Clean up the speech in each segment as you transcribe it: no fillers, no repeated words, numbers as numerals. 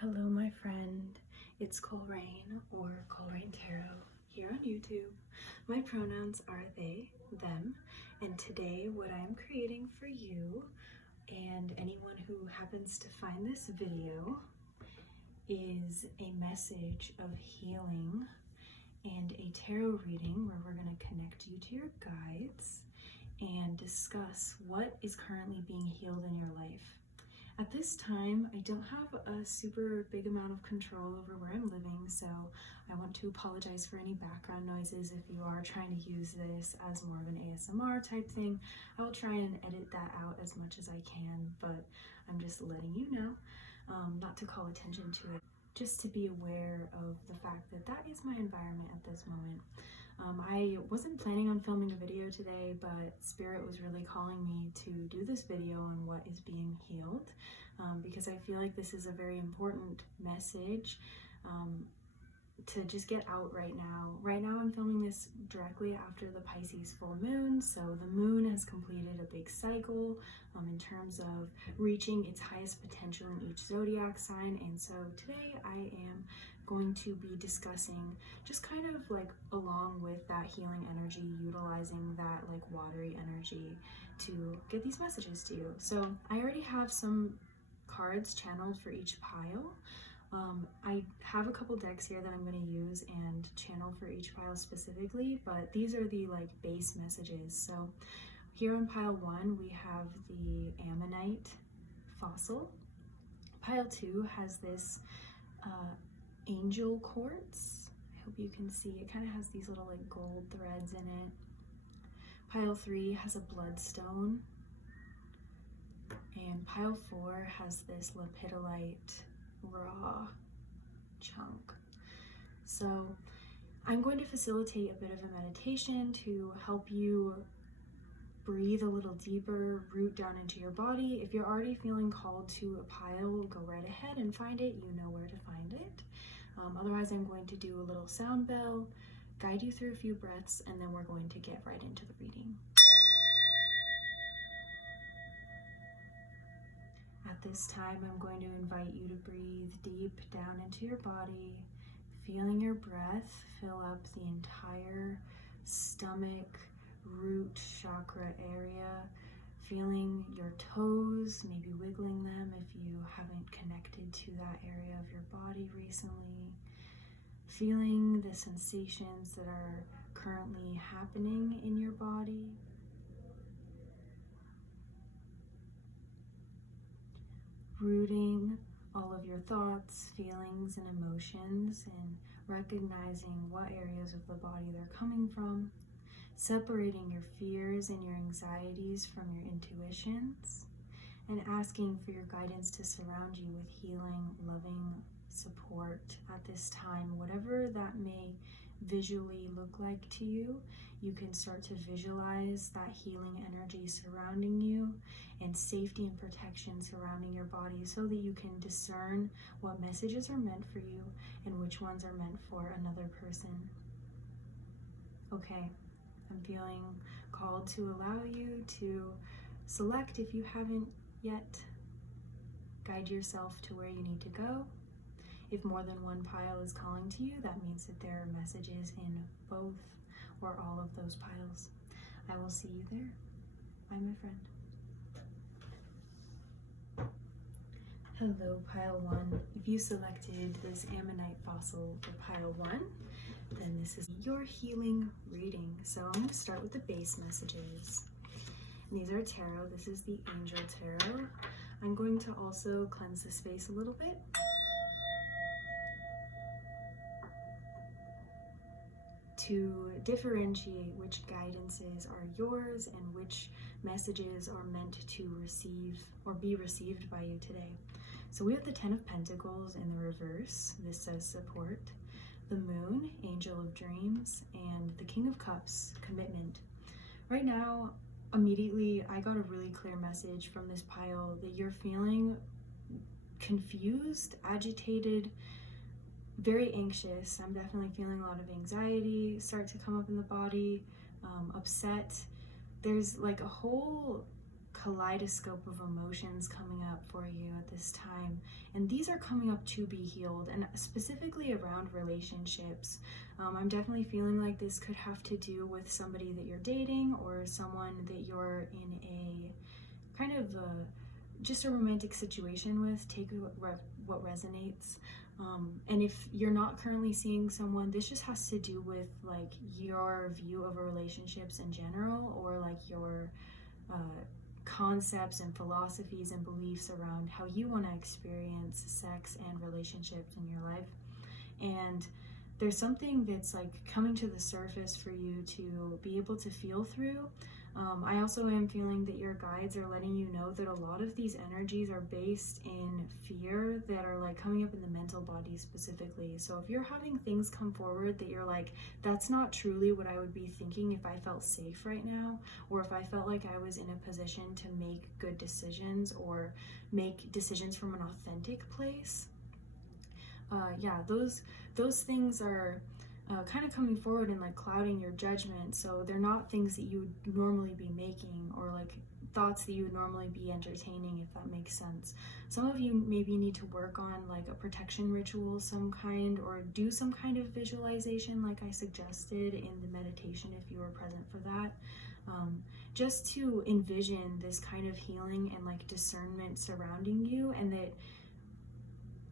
Hello, my friend. It's Collrane or Collrane Tarot here on YouTube. My pronouns are they, them, and today what I'm creating for you and anyone who happens to find this video is a message of healing and a tarot reading where we're going to connect you to your guides and discuss what is currently being healed in your life. At this time, I don't have a super big amount of control over where I'm living, so I want to apologize for any background noises. If you are trying to use this as more of an ASMR type thing, I will try and edit that out as much as I can, but I'm just letting you know, not to call attention to it, just to be aware of the fact that that is my environment at this moment. I wasn't planning on filming a video today, but Spirit was really calling me to do this video on what is being healed, because I feel like this is a very important message to just get out right now. Right now I'm filming this directly after the Pisces full moon, so the moon has completed a big cycle in terms of reaching its highest potential in each zodiac sign, and so today I am going to be discussing just kind of like along with that healing energy, utilizing that like watery energy to get these messages to you. So I already have some cards channeled for each pile. I have a couple decks here that I'm going to use and channel for each pile specifically, but these are the like base messages. So here on pile 1 we have the ammonite fossil. Pile 2 has this angel quartz. I hope you can see it kind of has these little like gold threads in it. Pile 3 has a bloodstone, and pile 4 has this lepidolite raw chunk. So I'm going to facilitate a bit of a meditation to help you breathe a little deeper, root down into your body. If you're already feeling called to a pile, go right ahead and find it. You know where to find it. Otherwise, I'm going to do a little sound bell, guide you through a few breaths, and then we're going to get right into the reading. At this time, I'm going to invite you to breathe deep down into your body, feeling your breath fill up the entire stomach, root chakra area, feeling your toes, maybe wiggling them if you haven't connected to that area of your body recently, feeling the sensations that are currently happening in your body. Rooting all of your thoughts, feelings, and emotions, and recognizing what areas of the body they're coming from, separating your fears and your anxieties from your intuitions, and asking for your guidance to surround you with healing, loving support at this time. Whatever that may visually look like to you, you can start to visualize that healing energy surrounding you and safety and protection surrounding your body so that you can discern what messages are meant for you and which ones are meant for another person. Okay, I'm feeling called to allow you to select, if you haven't yet, guide yourself to where you need to go. If more than one pile is calling to you, that means that there are messages in both or all of those piles. I will see you there. Bye, my friend. Hello, pile 1. If you selected this ammonite fossil for pile 1, then this is your healing reading. So I'm going to start with the base messages. And these are tarot. This is the angel tarot. I'm going to also cleanse the space a little bit. To differentiate which guidances are yours and which messages are meant to receive or be received by you today. So we have the 10 of Pentacles in the reverse. This says support. The Moon, Angel of Dreams, and the King of Cups, commitment. Right now, immediately, I got a really clear message from this pile that you're feeling confused, agitated, very anxious. I'm definitely feeling a lot of anxiety start to come up in the body, upset. There's like a whole kaleidoscope of emotions coming up for you at this time, and these are coming up to be healed, and specifically around relationships. I'm definitely feeling like this could have to do with somebody that you're dating, or someone that you're in a kind of just a romantic situation with. Take what resonates. And if you're not currently seeing someone, this just has to do with like your view of relationships in general, or like your concepts and philosophies and beliefs around how you want to experience sex and relationships in your life. And there's something that's like coming to the surface for you to be able to feel through. I also am feeling that your guides are letting you know that a lot of these energies are based in fear that are like coming up in the mental body specifically. So if you're having things come forward that you're like, that's not truly what I would be thinking if I felt safe right now, or if I felt like I was in a position to make good decisions or make decisions from an authentic place, those things are kind of coming forward and like clouding your judgment. So they're not things that you would normally be making, or like thoughts that you would normally be entertaining, if that makes sense. Some of you maybe need to work on like a protection ritual of some kind, or do some kind of visualization like I suggested in the meditation if you were present for that. Just to envision this kind of healing and like discernment surrounding you, and that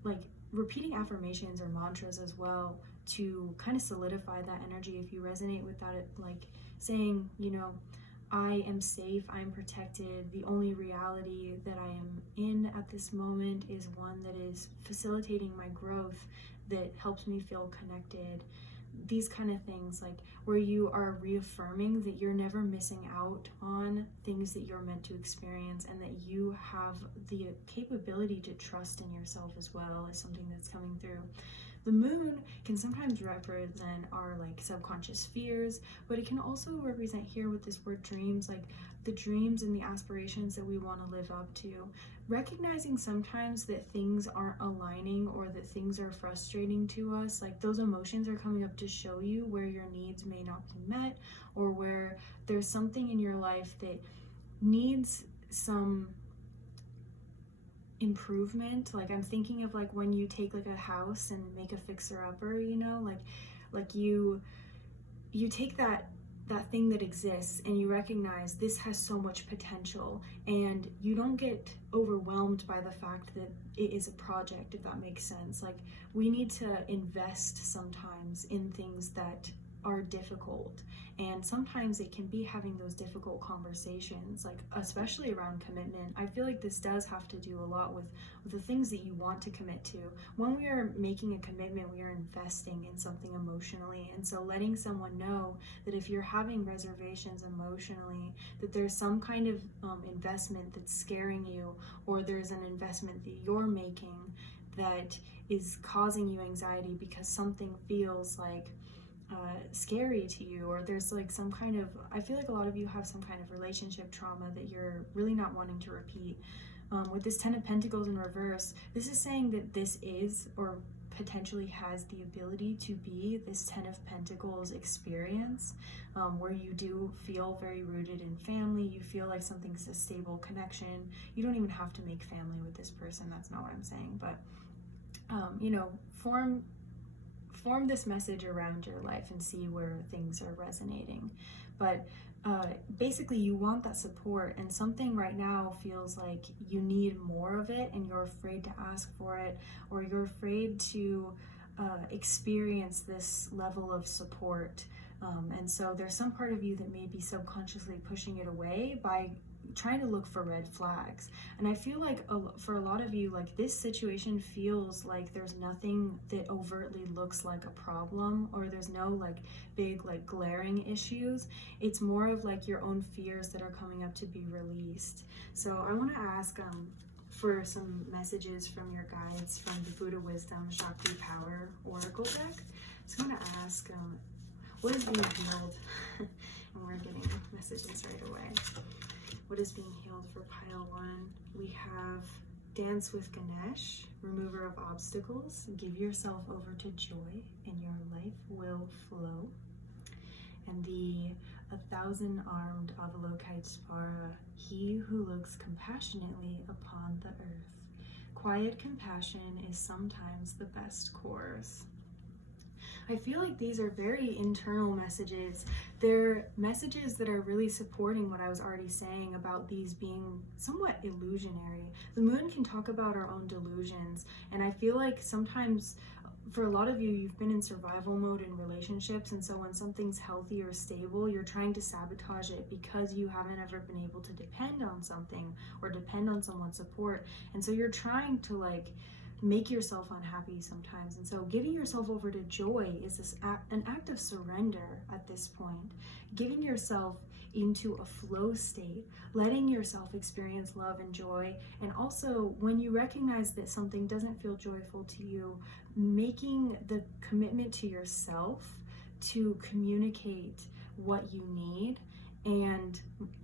like repeating affirmations or mantras as well to kind of solidify that energy if you resonate with that, like saying, you know, I am safe, I'm protected, the only reality that I am in at this moment is one that is facilitating my growth, that helps me feel connected. These kind of things, like where you are reaffirming that you're never missing out on things that you're meant to experience, and that you have the capability to trust in yourself as well, is something that's coming through. The moon can sometimes represent our like subconscious fears, but it can also represent here with this word dreams, like the dreams and the aspirations that we want to live up to. Recognizing sometimes that things aren't aligning, or that things are frustrating to us, like those emotions are coming up to show you where your needs may not be met, or where there's something in your life that needs some improvement. Like I'm thinking of like when you take like a house and make a fixer-upper, you know, like you take that thing that exists and you recognize this has so much potential, and you don't get overwhelmed by the fact that it is a project, if that makes sense. Like we need to invest sometimes in things that are difficult, and sometimes it can be having those difficult conversations, like especially around commitment. I feel like this does have to do a lot with the things that you want to commit to. When we are making a commitment, we are investing in something emotionally, and so letting someone know that if you're having reservations emotionally, that there's some kind of investment that's scaring you, or there's an investment that you're making that is causing you anxiety because something feels like scary to you, or there's like some kind of, I feel like a lot of you have some kind of relationship trauma that you're really not wanting to repeat. With this 10 of Pentacles in reverse, this is saying that this is, or potentially has the ability to be, this 10 of Pentacles experience, where you do feel very rooted in family. You feel like something's a stable connection. You don't even have to make family with this person, that's not what I'm saying, but you know, form this message around your life and see where things are resonating. But basically you want that support, and something right now feels like you need more of it, and you're afraid to ask for it, or you're afraid to experience this level of support. And so there's some part of you that may be subconsciously pushing it away by trying to look for red flags. And I feel like for a lot of you, like this situation feels like there's nothing that overtly looks like a problem, or there's no like big like glaring issues. It's more of like your own fears that are coming up to be released. So I want to ask for some messages from your guides from the Buddha Wisdom Shakti Power Oracle deck. So I'm going to ask what is being healed? And we're getting messages right away. What is being healed for pile 1? We have Dance with Ganesh, Remover of Obstacles, Give yourself over to joy and your life will flow. And the 1,000-armed Avalokitesvara, he who looks compassionately upon the earth. Quiet compassion is sometimes the best course. I feel like these are very internal messages. They're messages that are really supporting what I was already saying about these being somewhat illusionary. The moon can talk about our own delusions, and I feel like sometimes for a lot of you, you've been in survival mode in relationships, and so when something's healthy or stable, you're trying to sabotage it because you haven't ever been able to depend on something or depend on someone's support. And so you're trying to like make yourself unhappy sometimes. And so giving yourself over to joy is an act of surrender at this point. Giving yourself into a flow state, letting yourself experience love and joy. And also when you recognize that something doesn't feel joyful to you, making the commitment to yourself to communicate what you need, and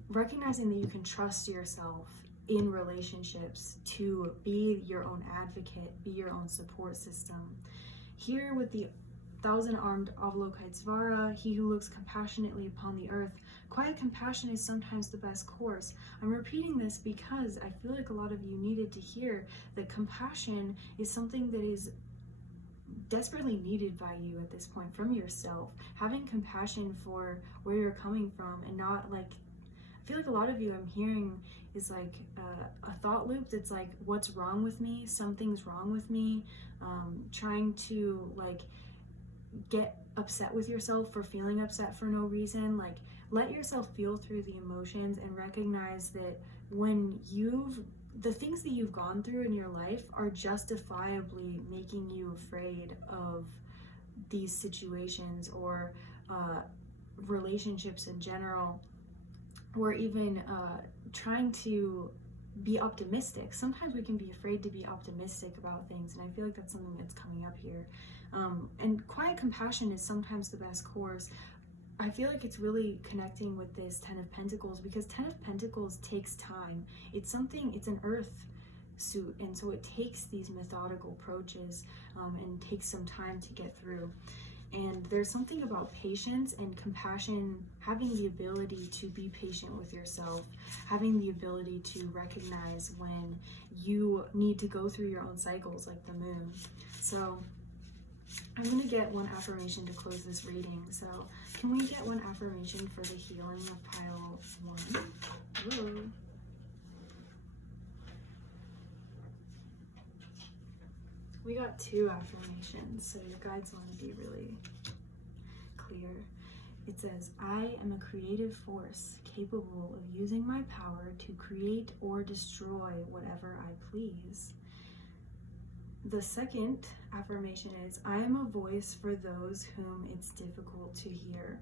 recognizing that you can trust yourself in relationships to be your own advocate, be your own support system. Here with the 1,000-armed Avalokitesvara, he who looks compassionately upon the earth, quiet compassion is sometimes the best course. I'm repeating this because I feel like a lot of you needed to hear that compassion is something that is desperately needed by you at this point from yourself. Having compassion for where you're coming from, and not like, I feel like a lot of you I'm hearing is like a thought loop that's like, what's wrong with me? Something's wrong with me. Trying to like get upset with yourself for feeling upset for no reason. Like, let yourself feel through the emotions and recognize that when the things that you've gone through in your life are justifiably making you afraid of these situations or relationships in general, or even trying to be optimistic. Sometimes we can be afraid to be optimistic about things, and I feel like that's something that's coming up here. And quiet compassion is sometimes the best course. I feel like it's really connecting with this 10 of Pentacles, because 10 of Pentacles takes time. It's an earth suit, and so it takes these methodical approaches and takes some time to get through. And there's something about patience and compassion, having the ability to be patient with yourself, having the ability to recognize when you need to go through your own cycles like the moon. So I'm going to get one affirmation to close this reading. So can we get one affirmation for the healing of pile 1? Whoa. We got 2 affirmations, so your guides want to be really clear. It says, I am a creative force capable of using my power to create or destroy whatever I please. The second affirmation is, I am a voice for those whom it's difficult to hear.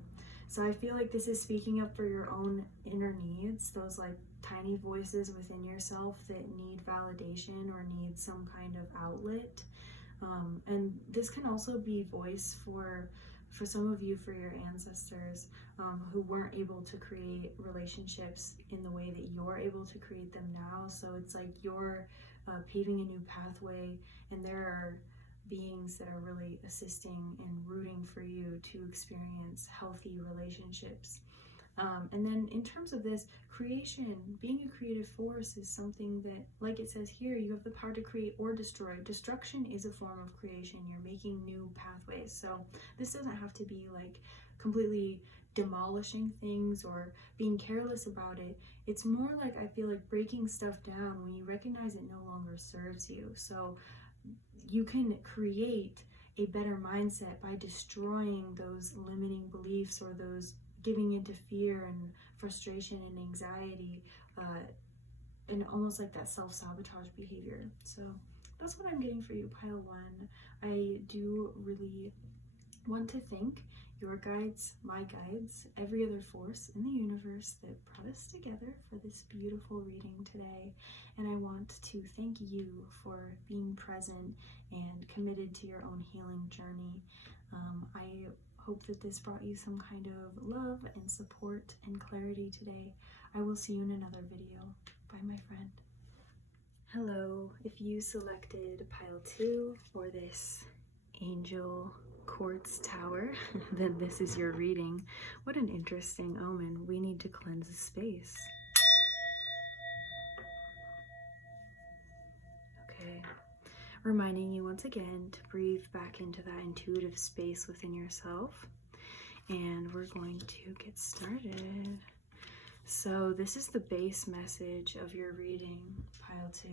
So I feel like this is speaking up for your own inner needs, those like tiny voices within yourself that need validation or need some kind of outlet. And this can also be voice for some of you, for your ancestors who weren't able to create relationships in the way that you're able to create them now. So it's like you're paving a new pathway, and there are beings that are really assisting and rooting for you to experience healthy relationships. And then in terms of this creation, being a creative force is something that, like it says here, you have the power to create or destroy. Destruction is a form of creation. You're making new pathways. So this doesn't have to be like completely demolishing things or being careless about it. It's more like, I feel like, breaking stuff down when you recognize it no longer serves you. So you can create a better mindset by destroying those limiting beliefs or those giving into fear and frustration and anxiety, and almost like that self-sabotage behavior. So that's what I'm getting for you, pile 1. I do really want to thank your guides, my guides, every other force in the universe that brought us together for this beautiful reading today. And I want to thank you for being present and committed to your own healing journey. I hope that this brought you some kind of love and support and clarity today. I will see you in another video. Bye, my friend. Hello, if you selected pile 2 or this angel quartz tower, then this is your reading. What an interesting omen. We need to cleanse the space. Okay. Reminding you once again to breathe back into that intuitive space within yourself. And we're going to get started. So this is the base message of your reading, pile 2.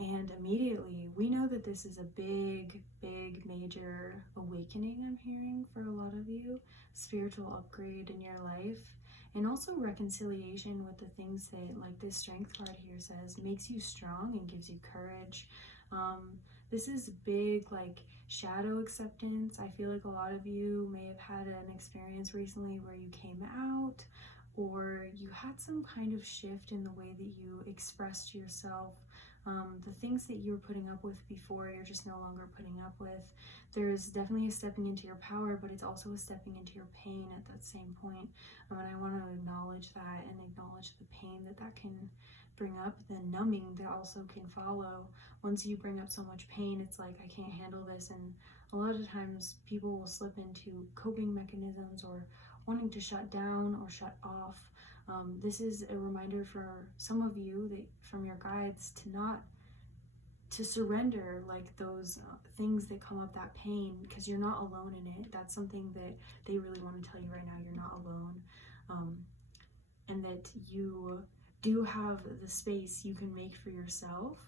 And immediately, we know that this is a big, major awakening I'm hearing for a lot of you. Spiritual upgrade in your life. And also reconciliation with the things that, like this strength card here says, makes you strong and gives you courage. This is big, like, shadow acceptance. I feel like a lot of you may have had an experience recently where you came out, or you had some kind of shift in the way that you expressed yourself. The things that you were putting up with before, you're just no longer putting up with. There's definitely a stepping into your power, but it's also a stepping into your pain at that same point. And I want to acknowledge that and acknowledge the pain that that can bring up, the numbing that also can follow. Once you bring up so much pain, it's like, I can't handle this. And a lot of times people will slip into coping mechanisms or wanting to shut down or shut off. This is a reminder for some of you that from your guides to surrender, like those things that come up, that pain, because you're not alone in it. That's something that they really want to tell you right now. You're not alone, and that you do have the space you can make for yourself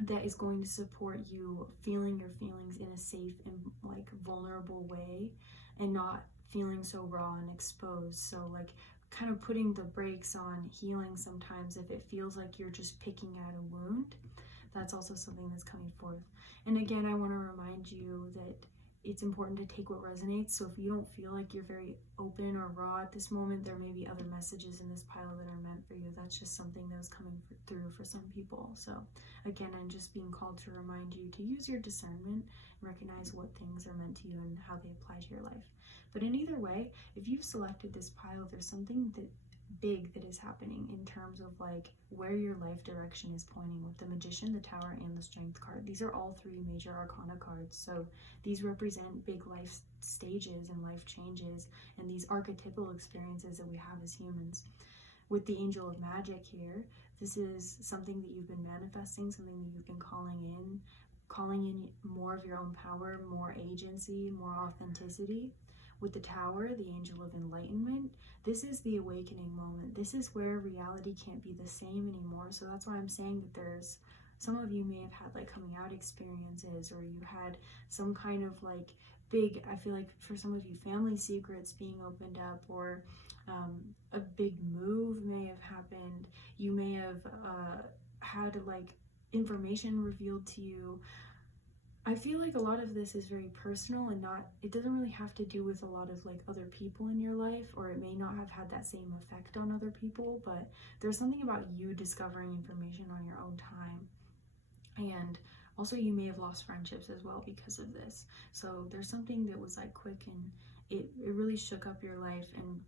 that is going to support you feeling your feelings in a safe and like vulnerable way, and not feeling so raw and exposed. So like kind of putting the brakes on healing sometimes if it feels like you're just picking at a wound. That's also something that's coming forth. And again, I want to remind you that it's important to take what resonates. So if you don't feel like you're very open or raw at this moment, there may be other messages in this pile that are meant for you. That's just something that was coming through for some people. So again, I'm just being called to remind you to use your discernment and recognize what things are meant to you and how they apply to your life. But in either way, if you've selected this pile, there's something that big that is happening in terms of like where your life direction is pointing with the Magician, the Tower, and the Strength card. These are all 3 major arcana cards. So these represent big life stages and life changes and these archetypal experiences that we have as humans. With the Angel of Magic here, this is something that you've been manifesting, something that you've been calling in more of your own power, more agency, more authenticity. With the Tower, the Angel of Enlightenment, this is the awakening moment. This is where reality can't be the same anymore. So that's why I'm saying that there's, some of you may have had like coming out experiences, or you had some kind of like big, I feel like for some of you, family secrets being opened up, or a big move may have happened. You may have had like information revealed to you. I feel like a lot of this is very personal and it doesn't really have to do with a lot of like other people in your life, or it may not have had that same effect on other people, but there's something about you discovering information on your own time. And also you may have lost friendships as well because of this. So there's something that was like quick, and it really shook up your life and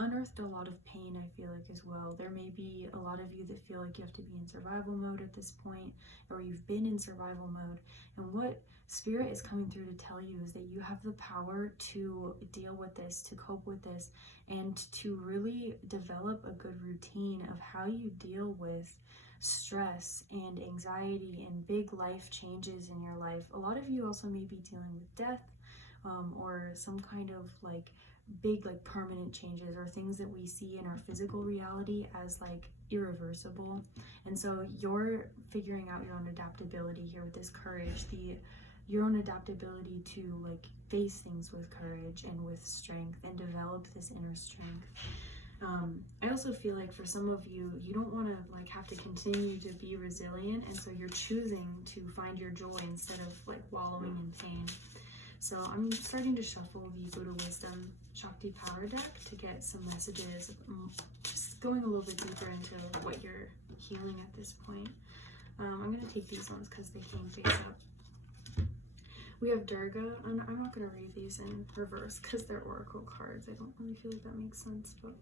unearthed a lot of pain, I feel like, as well. There may be a lot of you that feel like you have to be in survival mode at this point, or you've been in survival mode. And what Spirit is coming through to tell you is that you have the power to deal with this, to cope with this, and to really develop a good routine of how you deal with stress and anxiety and big life changes in your life. A lot of you also may be dealing with death, or some kind of like big like permanent changes, or things that we see in our physical reality as like irreversible. And so you're figuring out your own adaptability here with this courage, your own adaptability to like face things with courage and with strength and develop this inner strength. I also feel like for some of you, you don't want to like have to continue to be resilient, and so you're choosing to find your joy instead of like wallowing in pain. So I'm starting to shuffle the Buddha Wisdom Shakti Power deck to get some messages, just going a little bit deeper into what you're healing at this point. I'm going to take these ones because they came face up. We have Durga, and I'm not going to read these in reverse because they're oracle cards. I don't really feel like that makes sense, but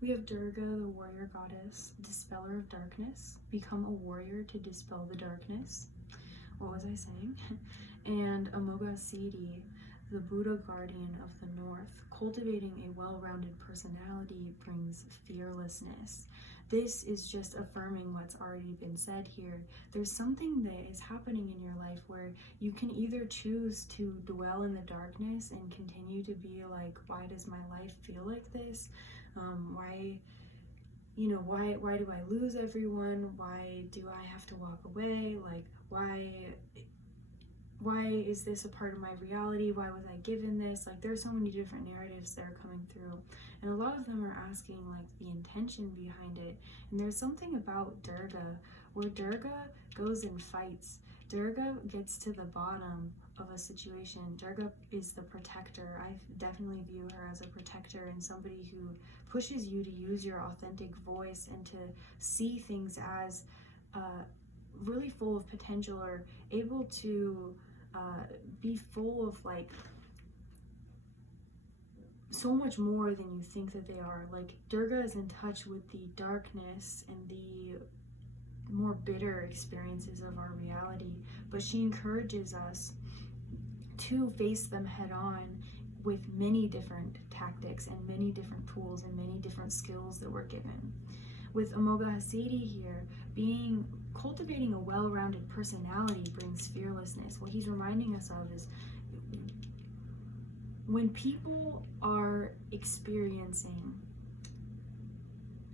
we have Durga, the warrior goddess, dispeller of darkness. Become a warrior to dispel the darkness. What was I saying? And Amoghasiddhi, the Buddha guardian of the North. Cultivating a well-rounded personality brings fearlessness. This is just affirming what's already been said here. There's something that is happening in your life where you can either choose to dwell in the darkness and continue to be like, why does my life feel like this? Why do I lose everyone? Why do I have to walk away? Like, why is this a part of my reality? Why was I given this? Like, there's so many different narratives that are coming through, and a lot of them are asking like the intention behind it. And there's something about Durga where Durga goes and fights. Durga gets to the bottom of a situation. Durga is the protector. I definitely view her as a protector and somebody who pushes you to use your authentic voice and to see things as really full of potential, or able to be full of like so much more than you think that they are. Like, Durga is in touch with the darkness and the more bitter experiences of our reality, but she encourages us to face them head on with many different tactics and many different tools and many different skills that we're given. With Amoghasiddhi here, cultivating a well-rounded personality brings fearlessness. What he's reminding us of is when people are experiencing,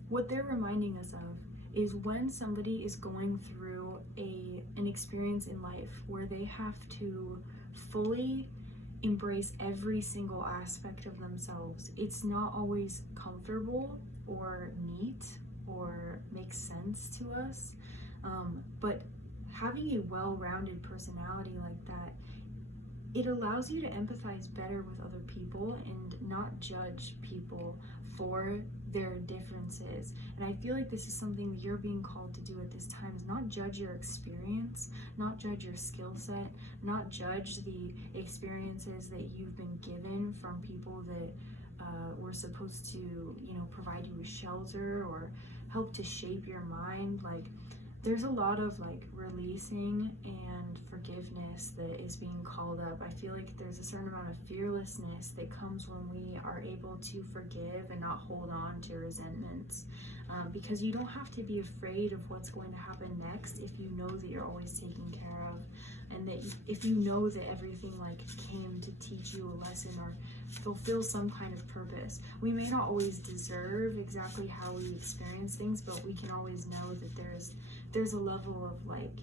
what they're reminding us of is when somebody is going through an experience in life where they have to fully embrace every single aspect of themselves. It's not always comfortable or neat or makes sense to us, but having a well-rounded personality like that, it allows you to empathize better with other people and not judge people for their differences. And I feel like this is something that you're being called to do at this time, is not judge your experience, not judge your skill set, not judge the experiences that you've been given from people that were supposed to, provide you with shelter or help to shape your mind. Like, there's a lot of like releasing and forgiveness that is being called up. I feel like there's a certain amount of fearlessness that comes when we are able to forgive and not hold on to resentments, because you don't have to be afraid of what's going to happen next if you know that you're always taken care of, and that if you know that everything like came to teach you a lesson or fulfill some kind of purpose. We may not always deserve exactly how we experience things, but we can always know that there's a level of like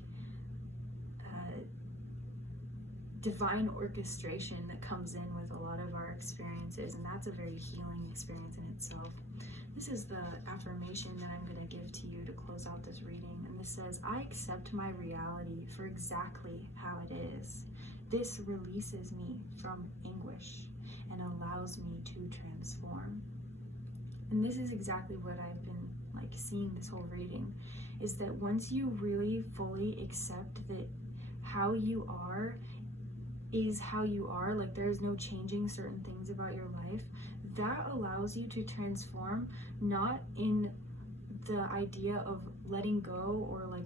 divine orchestration that comes in with a lot of our experiences, and that's a very healing experience in itself. This is the affirmation that I'm going to give to you to close out this reading, and this says, I accept my reality for exactly how it is. This releases me from anguish and allows me to transform. And this is exactly what I've been like seeing this whole reading, is that once you really fully accept that how you are is how you are, like there's no changing certain things about your life, that allows you to transform, not in the idea of letting go or like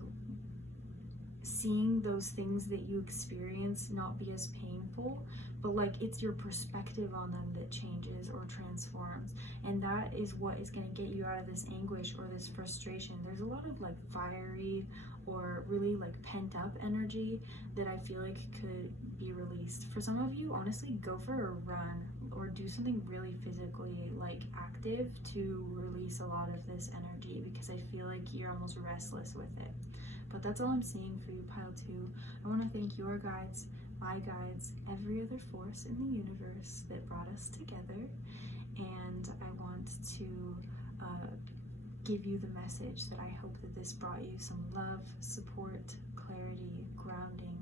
seeing those things that you experience not be as painful, but like it's your perspective on them that changes or transforms. And that is what is going to get you out of this anguish or this frustration. There's a lot of like fiery or really like pent up energy that I feel like could be released. For some of you, honestly, go for a run or do something really physically like active to release a lot of this energy, because I feel like you're almost restless with it. But that's all I'm seeing for you, Pile 2. I want to thank your guides, my guides, every other force in the universe that brought us together. And I want to give you the message that I hope that this brought you some love, support, clarity, grounding,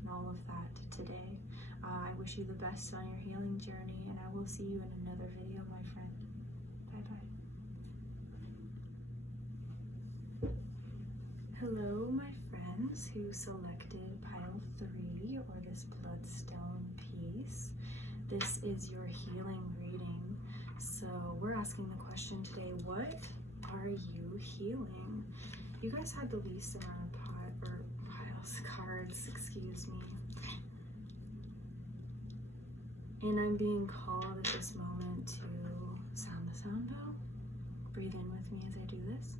and all of that today. I wish you the best on your healing journey, and I will see you in another video, my friend. Bye-bye. Hello, my friends who selected Pile 3, or this bloodstone piece. This is your healing reading. So we're asking the question today, what are you healing? You guys had the least amount of cards, excuse me. And I'm being called at this moment to sound the sound bell. Breathe in with me as I do this.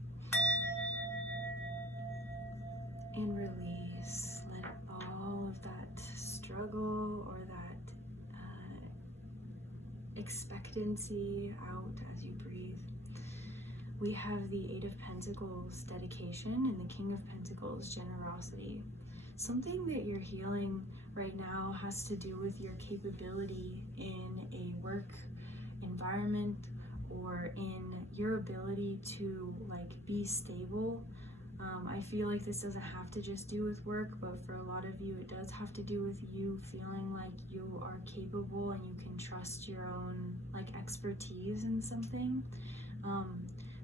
And release. Let all of that struggle or that expectancy out as you breathe. We have the Eight of Pentacles, dedication, and the King of Pentacles, generosity. Something that you're healing right now has to do with your capability in a work environment or in your ability to be stable. I feel like this doesn't have to just do with work, but for a lot of you it does have to do with you feeling like you are capable and you can trust your own expertise in something.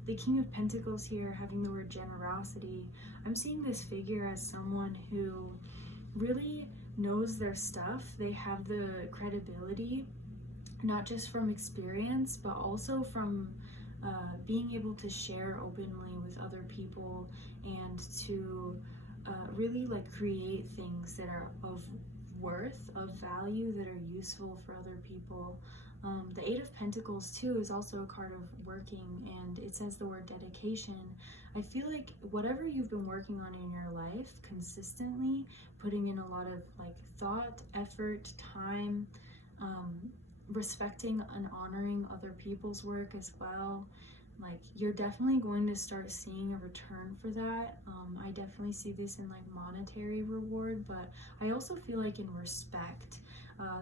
The King of Pentacles here, having the word generosity, I'm seeing this figure as someone who really knows their stuff. They have the credibility, not just from experience, but also from being able to share openly with other people and to really create things that are of worth, of value, that are useful for other people. The Eight of Pentacles too is also a card of working, and it says the word dedication. I feel like whatever you've been working on in your life consistently, putting in a lot of thought, effort, time, respecting and honoring other people's work as well. You're definitely going to start seeing a return for that. I definitely see this in monetary reward, but I also feel in respect.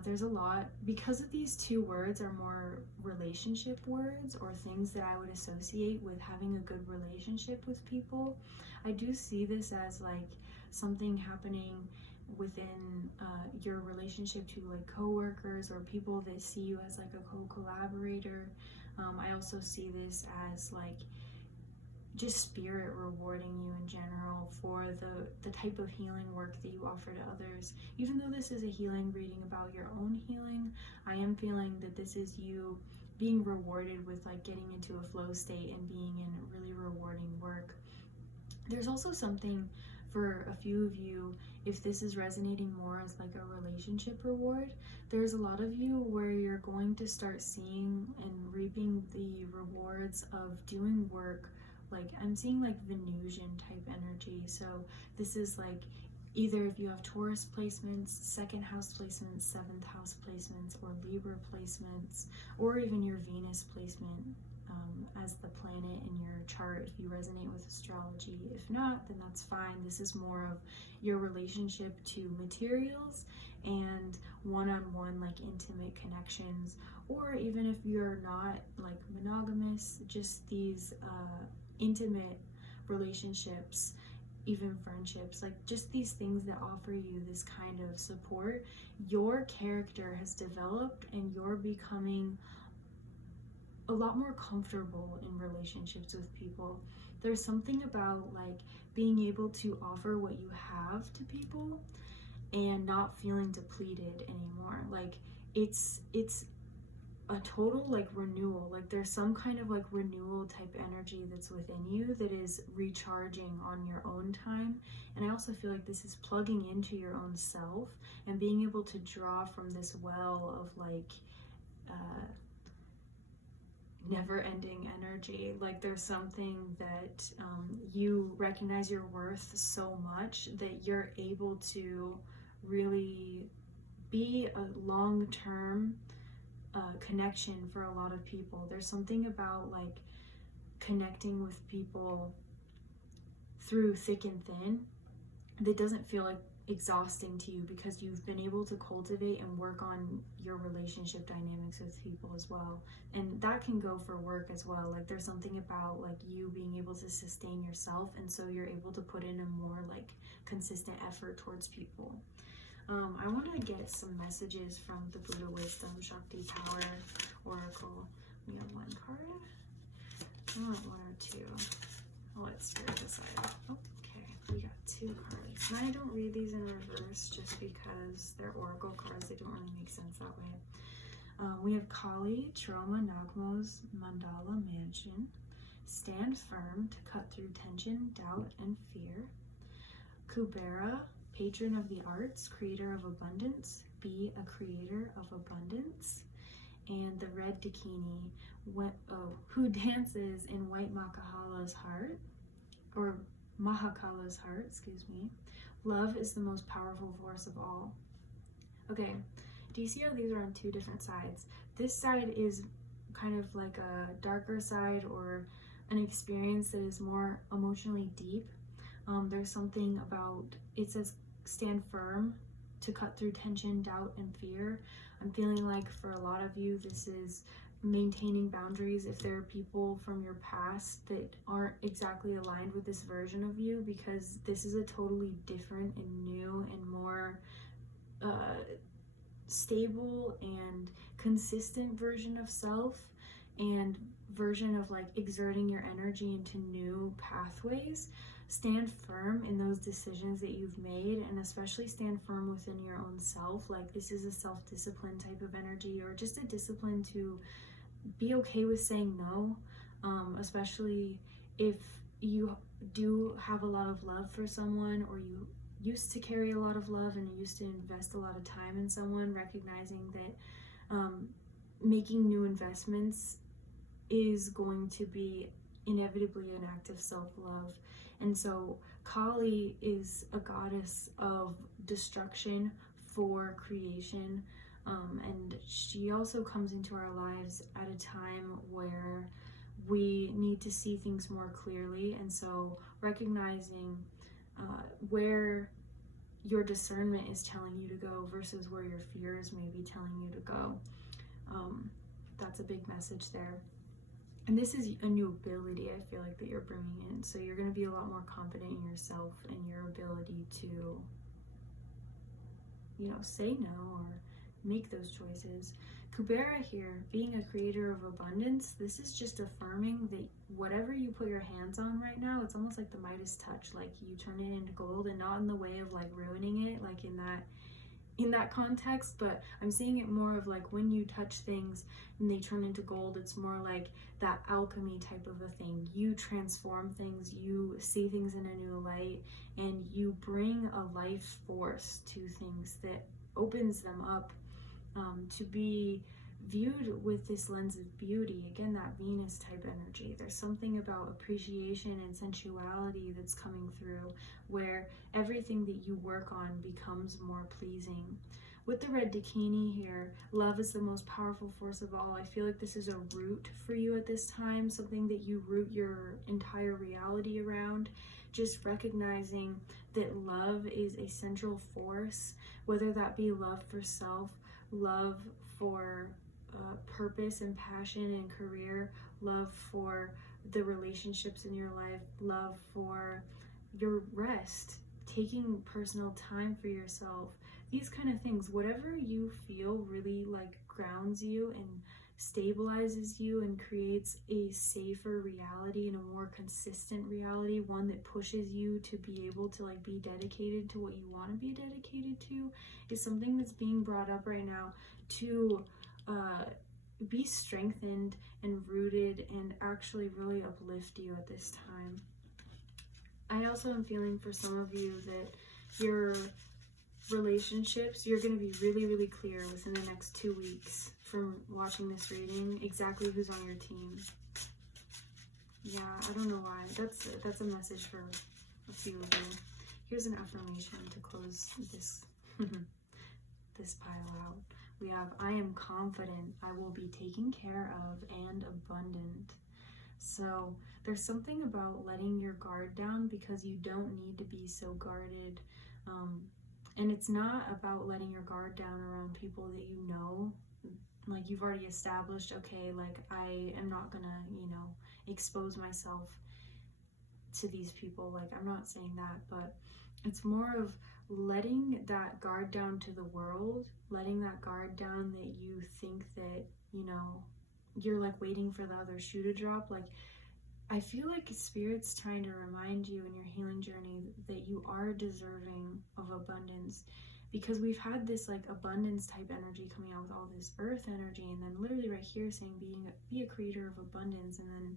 There's a lot, because of these two words are more relationship words or things that I would associate with having a good relationship with people. I do see this as something happening within your relationship to co-workers or people that see you as a co-collaborator. I also see this as just spirit rewarding you in general for the type of healing work that you offer to others. Even though this is a healing reading about your own healing, I am feeling that this is you being rewarded with getting into a flow state and being in really rewarding work. There's also something for a few of you, if this is resonating more as a relationship reward, there's a lot of you where you're going to start seeing and reaping the rewards of doing work. I'm seeing Venusian type energy. So this is either if you have Taurus placements, second house placements, seventh house placements, or Libra placements, or even your Venus placement as the planet in your chart if you resonate with astrology. If not, then that's fine. This is more of your relationship to materials and one-on-one intimate connections, or even if you're not monogamous, just these intimate relationships, even friendships, just these things that offer you this kind of support. Your character has developed and you're becoming a lot more comfortable in relationships with people. There's something about being able to offer what you have to people and not feeling depleted anymore. It's a total renewal. There's some kind of renewal type energy that's within you that is recharging on your own time. And I also feel this is plugging into your own self and being able to draw from this well of never-ending energy. There's something that you recognize your worth so much that you're able to really be a long-term connection for a lot of people. There's something about connecting with people through thick and thin that doesn't feel exhausting to you, because you've been able to cultivate and work on your relationship dynamics with people as well. And that can go for work as well. There's something about you being able to sustain yourself, and so you're able to put in a more consistent effort towards people. I want to get some messages from the Buddha Wisdom Shakti Power Oracle. We have one card. I want one or two. I'll let Spirit decide. Okay, we got two cards. And I don't read these in reverse just because they're oracle cards. They don't really make sense that way. We have Kali, Troma Nagmo's Mandala Mansion. Stand firm to cut through tension, doubt, and fear. Kubera, patron of the arts, creator of abundance, be a creator of abundance. And the red dakini, who dances in white Mahakala's heart, or Mahakala's heart, excuse me. Love is the most powerful force of all. Okay, do you see how these are on two different sides? This side is kind of like a darker side, or an experience that is more emotionally deep. There's something about, it says stand firm to cut through tension, doubt, and fear. I'm feeling like for a lot of you, this is maintaining boundaries if there are people from your past that aren't exactly aligned with this version of you, because this is a totally different and new and more stable and consistent version of self, and version of like exerting your energy into new pathways. Stand firm in those decisions that you've made, and especially stand firm within your own self. Like this is a self-discipline type of energy, or just a discipline to be okay with saying no, especially if you do have a lot of love for someone, or you used to carry a lot of love and used to invest a lot of time in someone. Recognizing that making new investments is going to be inevitably an act of self-love. And so Kali is a goddess of destruction for creation, and she also comes into our lives at a time where we need to see things more clearly. And so recognizing where your discernment is telling you to go versus where your fears may be telling you to go. That's a big message there. And this is a new ability, I feel like, that you're bringing in. So you're going to be a lot more confident in yourself and your ability to, say no or make those choices. Kubera here, being a creator of abundance, this is just affirming that whatever you put your hands on right now, it's almost like the Midas touch, like you turn it into gold, and not in the way of like ruining it, like in that context, but I'm seeing it more of like when you touch things and they turn into gold, it's more like that alchemy type of a thing. You transform things, you see things in a new light, and you bring a life force to things that opens them up to be viewed with this lens of beauty. Again, that Venus type energy. There's something about appreciation and sensuality that's coming through, where everything that you work on becomes more pleasing. With the red dakini here, love is the most powerful force of all. I feel like this is a root for you at this time, something that you root your entire reality around. Just recognizing that love is a central force, whether that be love for self, love for purpose and passion and career, love for the relationships in your life, love for your rest, taking personal time for yourself, these kind of things. Whatever you feel really like grounds you and stabilizes you and creates a safer reality and a more consistent reality, one that pushes you to be able to like be dedicated to what you want to be dedicated to, is something that's being brought up right now to be strengthened and rooted and actually really uplift you at this time. I also am feeling for some of you that your relationships, you're going to be really, really clear within the next 2 weeks from watching this reading exactly who's on your team. Yeah, I don't know why. That's a message for a few of you. Here's an affirmation to close this this pile out. We have, I am confident I will be taken care of and abundant. So there's something about letting your guard down, because you don't need to be so guarded. And it's not about letting your guard down around people that you know, like you've already established, okay, like I am not gonna, expose myself to these people. Like, I'm not saying that, but it's more of letting that guard down to the world, letting that guard down that you think that, you're like waiting for the other shoe to drop. Like, I feel like Spirit's trying to remind you in your healing journey that you are deserving of abundance, because we've had this like abundance type energy coming out with all this earth energy, and then literally right here saying be a creator of abundance, and then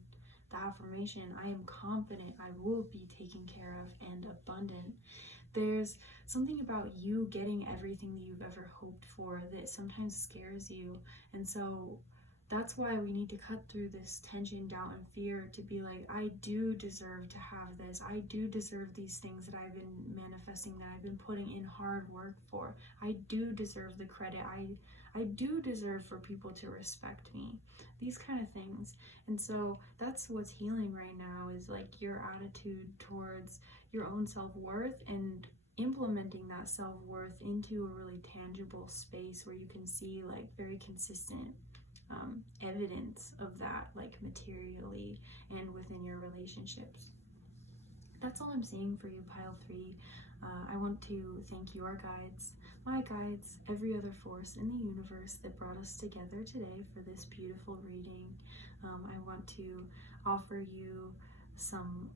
the affirmation, I am confident I will be taken care of and abundant. There's something about you getting everything that you've ever hoped for that sometimes scares you. And so that's why we need to cut through this tension, doubt, and fear to be like, I do deserve to have this. I do deserve these things that I've been manifesting, that I've been putting in hard work for. I do deserve the credit. I do deserve for people to respect me. These kind of things. And so that's what's healing right now, is like your attitude towards your own self-worth and implementing that self-worth into a really tangible space where you can see like very consistent evidence of that, like materially and within your relationships. That's all I'm saying for you, pile 3. I want to thank your guides, my guides, every other force in the universe that brought us together today for this beautiful reading. I want to offer you some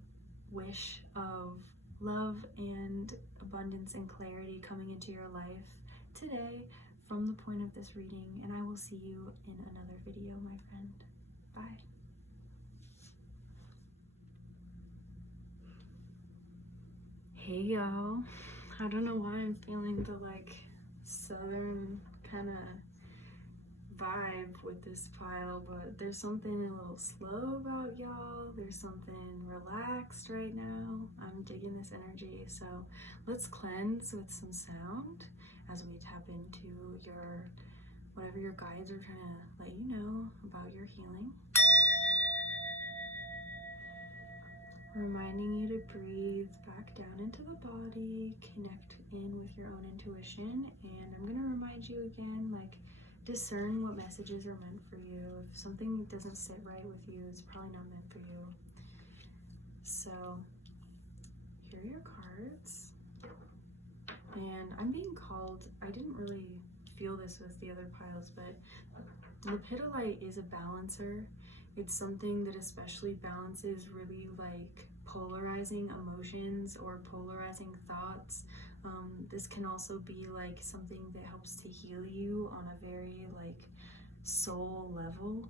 wish of love and abundance and clarity coming into your life today from the point of this reading, and I will see you in another video, my friend. Bye. Hey y'all, I don't know why I'm feeling the like southern kind of vibe with this pile, but there's something a little slow about y'all. There's something relaxed right now. I'm digging this energy, so let's cleanse with some sound as we tap into your, whatever your guides are trying to let you know about your healing. Reminding you to breathe back down into the body, connect in with your own intuition, and I'm going to remind you again, like, discern what messages are meant for you. If something doesn't sit right with you, it's probably not meant for you. So, here are your cards. And I'm being called, I didn't really feel this with the other piles, but lepidolite is a balancer. It's something that especially balances really like polarizing emotions or polarizing thoughts. This can also be like something that helps to heal you on a very like soul level,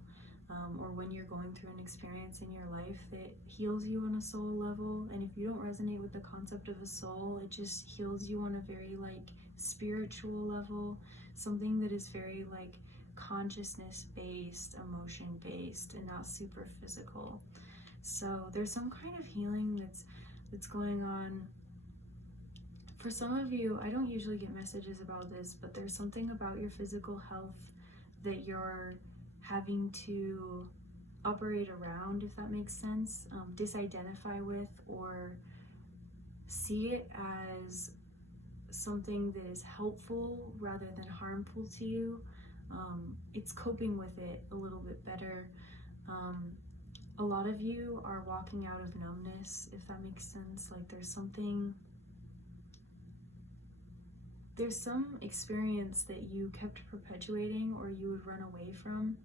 or when you're going through an experience in your life that heals you on a soul level. And if you don't resonate with the concept of a soul, it just heals you on a very like spiritual level, something that is very like consciousness based, emotion based, and not super physical. So there's some kind of healing that's going on. For some of you, I don't usually get messages about this, but there's something about your physical health that you're having to operate around, if that makes sense, disidentify with, or see it as something that is helpful rather than harmful to you. It's coping with it a little bit better. A lot of you are walking out of numbness, if that makes sense. Like there's some experience that you kept perpetuating or you would run away from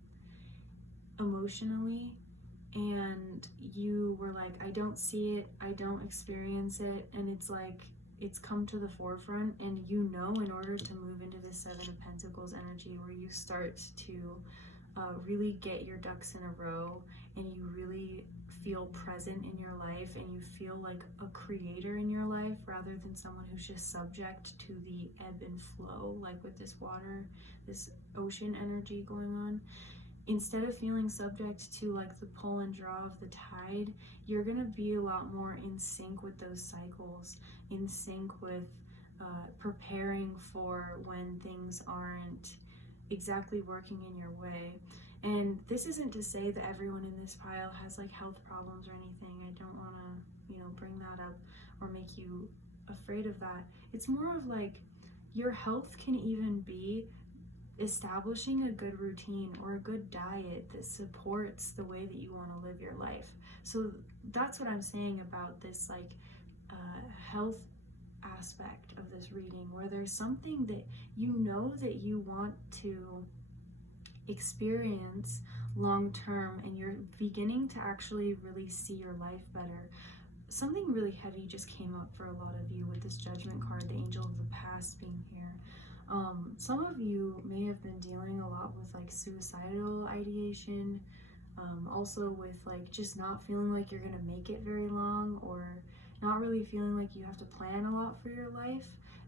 emotionally, and you were like, I don't see it, I don't experience it, and it's like it's come to the forefront, and you know, in order to move into the 7 of Pentacles energy where you start to really get your ducks in a row and you really feel present in your life and you feel like a creator in your life rather than someone who's just subject to the ebb and flow, like with this water, this ocean energy going on. Instead of feeling subject to like the pull and draw of the tide, you're gonna be a lot more in sync with those cycles, in sync with preparing for when things aren't exactly working in your way. And this isn't to say that everyone in this pile has like health problems or anything. I don't want to, bring that up or make you afraid of that. It's more of like your health can even be establishing a good routine or a good diet that supports the way that you want to live your life. So that's what I'm saying about this like health aspect of this reading, where there's something that you know that you want to experience long term and you're beginning to actually really see your life better. Something really heavy just came up for a lot of you with this Judgment card, the Angel of the Past being here. Some of you may have been dealing a lot with like suicidal ideation, also with like just not feeling like you're gonna make it very long, or not really feeling like you have to plan a lot for your life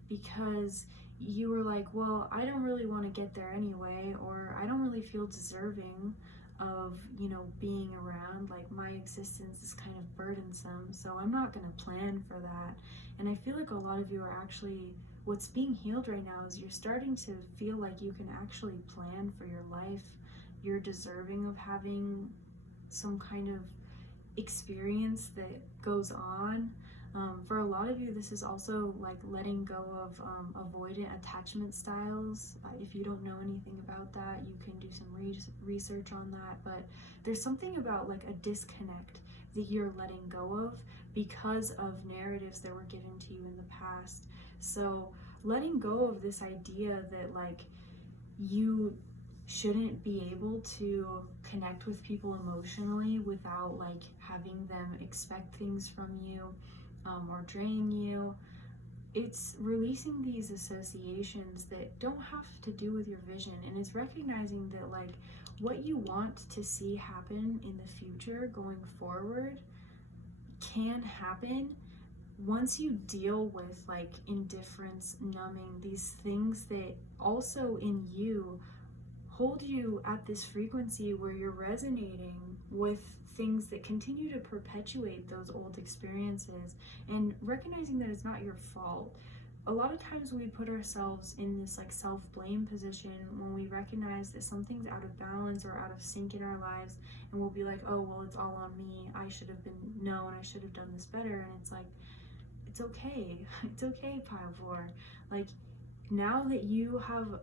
because you were like, well, I don't really want to get there anyway, or I don't really feel deserving of, you know, being around, like my existence is kind of burdensome, so I'm not going to plan for that. And I feel like a lot of you are actually, what's being healed right now is you're starting to feel like you can actually plan for your life. You're deserving of having some kind of experience that goes on. For a lot of you, this is also like letting go of avoidant attachment styles. If you don't know anything about that, you can do some research on that. But there's something about like a disconnect that you're letting go of because of narratives that were given to you in the past. So letting go of this idea that like you shouldn't be able to connect with people emotionally without like having them expect things from you, or drain you. It's releasing these associations that don't have to do with your vision, and it's recognizing that like what you want to see happen in the future going forward can happen once you deal with like indifference, numbing, these things that also in you hold you at this frequency where you're resonating with things that continue to perpetuate those old experiences, and recognizing that it's not your fault. A lot of times we put ourselves in this like self-blame position when we recognize that something's out of balance or out of sync in our lives, and we'll be like, oh, well, it's all on me. I should have been known. I should have done this better. And it's like, it's okay. It's okay, Pile 4. Like, now that you have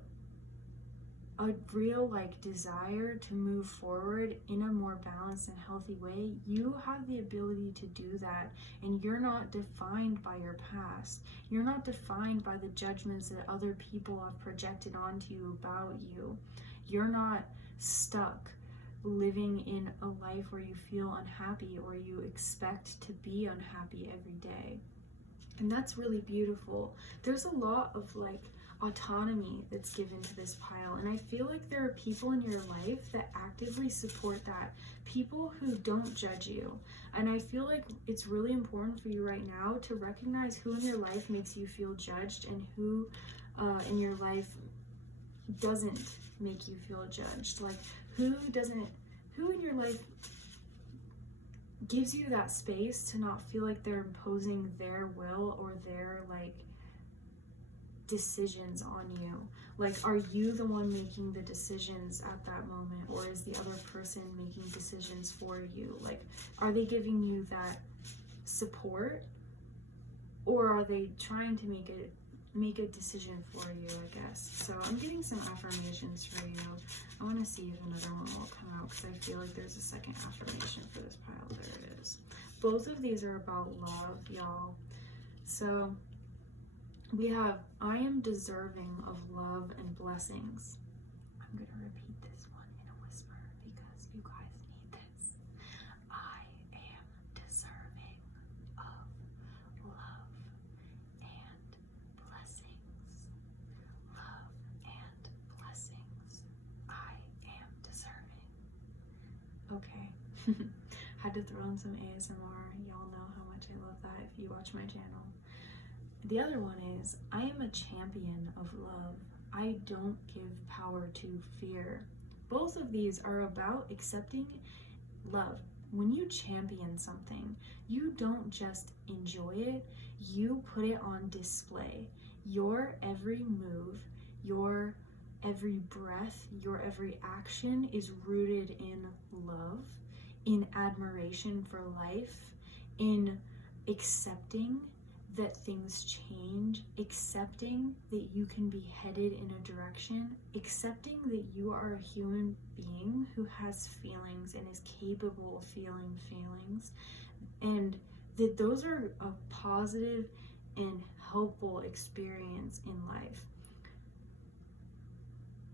a real like desire to move forward in a more balanced and healthy way, you have the ability to do that, and you're not defined by your past. You're not defined by the judgments that other people have projected onto you about you. You're not stuck living in a life where you feel unhappy or you expect to be unhappy every day. And that's really beautiful. There's a lot of like autonomy that's given to this pile, and I feel like there are people in your life that actively support that, people who don't judge you. And I feel like it's really important for you right now to recognize who in your life makes you feel judged and who in your life doesn't make you feel judged. Like who in your life gives you that space to not feel like they're imposing their will or their like decisions on you. Like, are you the one making the decisions at that moment, or is the other person making decisions for you? Like, are they giving you that support, or are they trying to make a decision for you, I guess? So I'm getting some affirmations for you. I want to see if another one will come out, because I feel like there's a second affirmation for this pile. There it is. Both of these are about love, y'all. So we have, I am deserving of love and blessings. I'm going to repeat this one in a whisper because you guys need this. I am deserving of love and blessings. Love and blessings. I am deserving. Okay. Had to throw in some ASMR. Y'all know how much I love that if you watch my channel. The other one is, I am a champion of love. I don't give power to fear. Both of these are about accepting love. When you champion something, you don't just enjoy it, you put it on display. Your every move, your every breath, your every action is rooted in love, in admiration for life, in accepting that things change, accepting that you can be headed in a direction, accepting that you are a human being who has feelings and is capable of feeling feelings, and that those are a positive and helpful experience in life.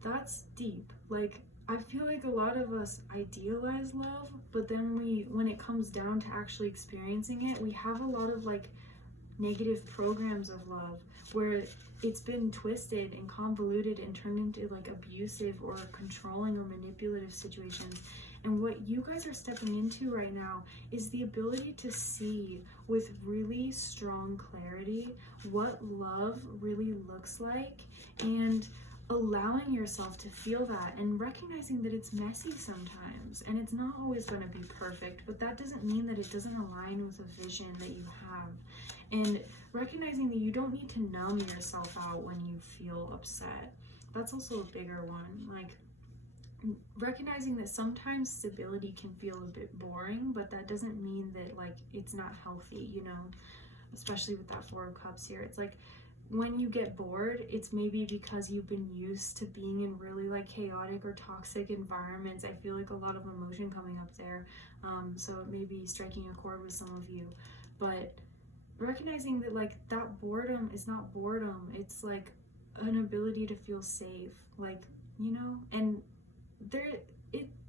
That's deep. Like, I feel like a lot of us idealize love, but then when it comes down to actually experiencing it, we have a lot of like negative programs of love where it's been twisted and convoluted and turned into like abusive or controlling or manipulative situations. And what you guys are stepping into right now is the ability to see with really strong clarity what love really looks like, and allowing yourself to feel that and recognizing that it's messy sometimes and it's not always going to be perfect, but that doesn't mean that it doesn't align with a vision that you have. And recognizing that you don't need to numb yourself out when you feel upset. That's also a bigger one. Like, recognizing that sometimes stability can feel a bit boring, but that doesn't mean that like it's not healthy, you know, especially with that Four of Cups here. It's like, when you get bored, it's maybe because you've been used to being in really like chaotic or toxic environments. I feel like a lot of emotion coming up there. So it may be striking a chord with some of you, but recognizing that like that boredom is not boredom. It's like an ability to feel safe, like, you know, and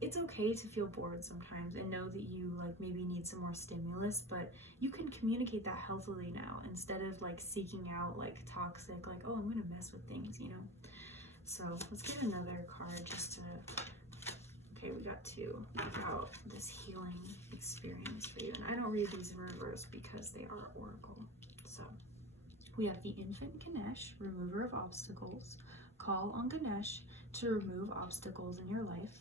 it's okay to feel bored sometimes and know that you like maybe need some more stimulus, but you can communicate that healthily now instead of like seeking out like toxic, like, oh, I'm gonna mess with things, you know. So let's get another card just to, okay, we got two about this healing experience for you. And I don't read these in reverse because they are oracle. So we have the infant Ganesh, remover of obstacles. Call on Ganesh to remove obstacles in your life.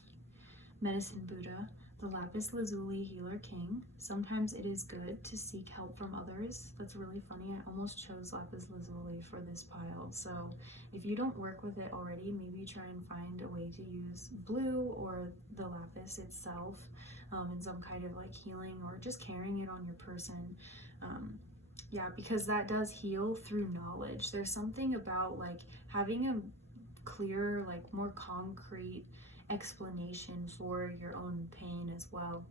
Medicine Buddha, the lapis lazuli healer king. Sometimes it is good to seek help from others. That's really funny. I almost chose lapis lazuli for this pile. So if you don't work with it already, maybe try and find a way to use blue or the lapis itself in some kind of like healing, or just carrying it on your person. Yeah, because that does heal through knowledge. There's something about like having a clear, like more concrete explanation for your own pain as well.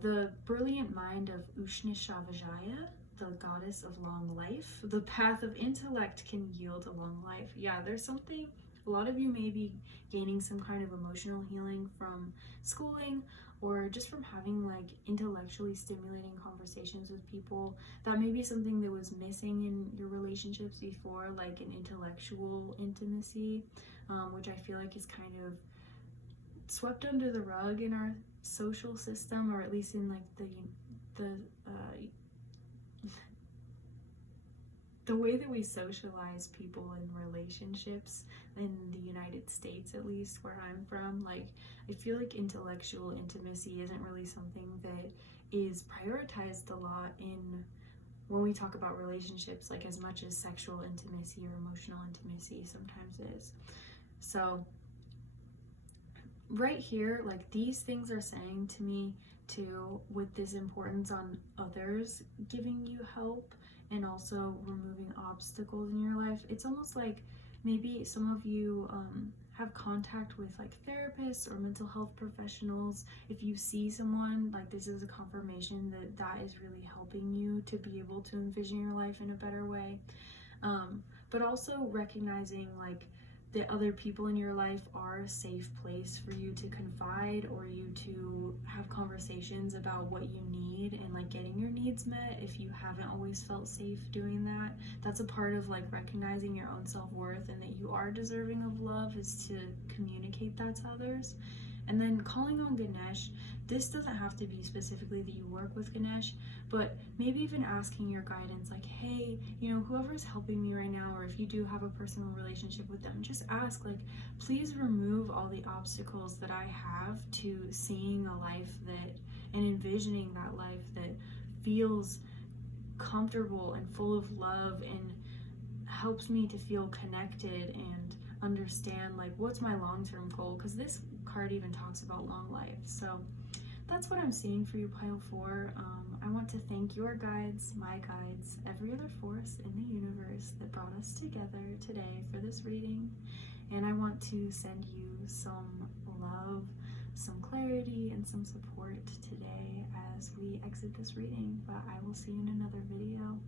The brilliant mind of Ushnishavajaya, the goddess of long life. The path of intellect can yield a long life. Yeah, there's something, a lot of you may be gaining some kind of emotional healing from schooling, or just from having like intellectually stimulating conversations with people. That may be something that was missing in your relationships before, like an intellectual intimacy, which I feel like is kind of swept under the rug in our social system, or at least in like the way that we socialize people in relationships in the United States, at least where I'm from. Like, I feel like intellectual intimacy isn't really something that is prioritized a lot in when we talk about relationships, like as much as sexual intimacy or emotional intimacy sometimes is. So right here, like these things are saying to me too, with this importance on others giving you help and also removing obstacles in your life. It's almost like maybe some of you have contact with like therapists or mental health professionals. If you see someone, like this is a confirmation that that is really helping you to be able to envision your life in a better way. But also recognizing like that other people in your life are a safe place for you to confide, or you to have conversations about what you need and like getting your needs met if you haven't always felt safe doing that. That's a part of like recognizing your own self-worth and that you are deserving of love, is to communicate that to others. And then calling on Ganesh, this doesn't have to be specifically that you work with Ganesh, but maybe even asking your guidance, like, hey, you know, whoever's helping me right now, or if you do have a personal relationship with them, just ask, like, please remove all the obstacles that I have to seeing a life that, and envisioning that life that feels comfortable and full of love and helps me to feel connected and understand like what's my long-term goal, because this card even talks about long life. So that's what I'm seeing for you, pile 4. I want to thank your guides, my guides, every other force in the universe that brought us together today for this reading. And I want to send you some love, some clarity, and some support today as we exit this reading. But I will see you in another video.